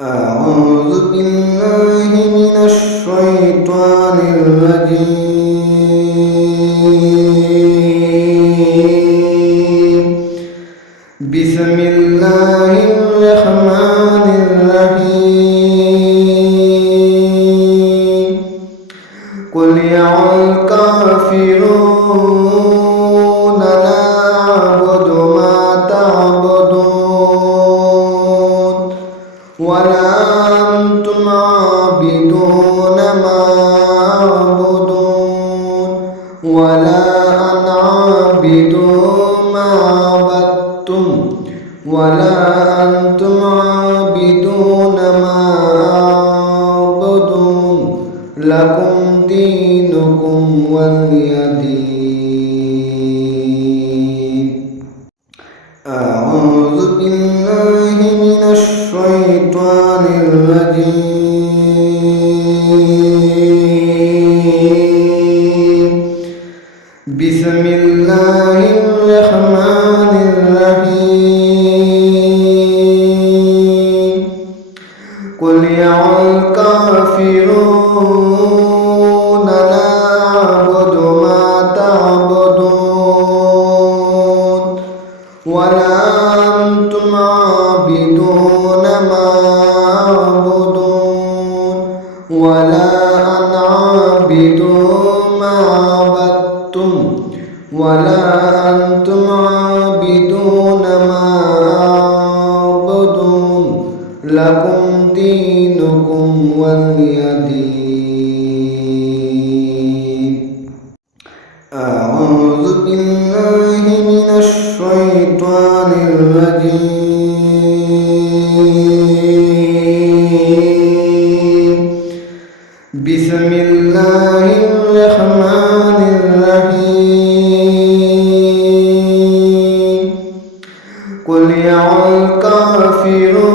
أعوذ بالله من الشيطان الرجيم. بسم الله الرحمن الرحيم. قل يا الكافرون لا أعبد ما تعبدون ولا أنتم عابدون ما أعبدون ولا أنا عابد ما عبدتم ولا أنتم عابدون ما أعبدون لكم دينكم ولي دين. أعوذ بالله من الشيطان الرجيم. بسم الله الرحمن الرحيم. قل يا الكافرون لا أعبد ما تعبدون ولا أنتم عابدون ما أعبدون ولا أنا عابد ما عبدتم ولا أنتم عابدون ما أعبدون لكم دينكم ولي دين. أعوذ بالله من الشيطان الرجيم. بسم الله الرحمن الرحيم. قل يا الكافرون